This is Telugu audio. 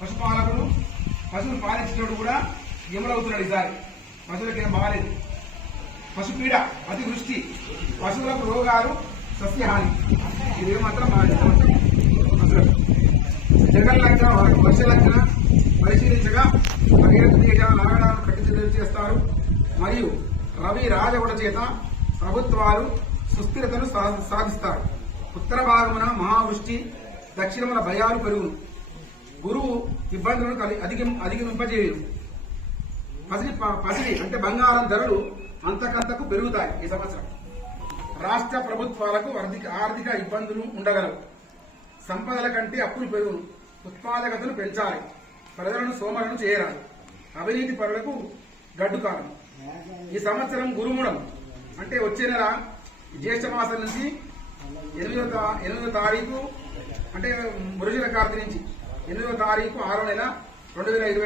పశుపాలకుడు పశువులు పాలించినోడు కూడా యముడవుతున్నాడు. ఈసారి పశువులకి ఏం బాగాలేదు. పశుపీడ, అతివృష్టి, పశువులకు రోగాలు, సస్యహాని. ఇది మాత్రం జగన్ లగ్న వర్ష లగ్న పరిశీలించగా 17 దేశాల నగరాలను ప్రతినిధులు చేస్తారు. మరియు రవి రాజగుడ చేత ప్రభుత్వాలు సుస్థిరతను సాధిస్తారు. ఉత్తర భాగమున మహావృష్టి, దక్షిణమున భయాలు పెరుగును. గురువు ఇబ్బందులను అధిగమింపజేయును. పసిడి అంటే బంగారం ధరలు అంతకంతకు పెరుగుతాయి. ఈ సంవత్సరం రాష్ట్ర ప్రభుత్వాలకు ఆర్థిక ఇబ్బందులు ఉండగలవు. సంపదల కంటే అప్పులు పెరుగును. ఉత్పాదకతను పెంచాలి. ప్రజలను సోమరులను చేయరాదు. అవినీతి పరులకు గడ్డు కాలం. ఈ సంవత్సరం గురుముడం అంటే వచ్చే నెల జ్యేష్ఠ మాసం నుంచి 8వ తారీఖు అంటే మృగశిర కార్తె నుంచి 8వ తారీఖు 6వ నెల 2025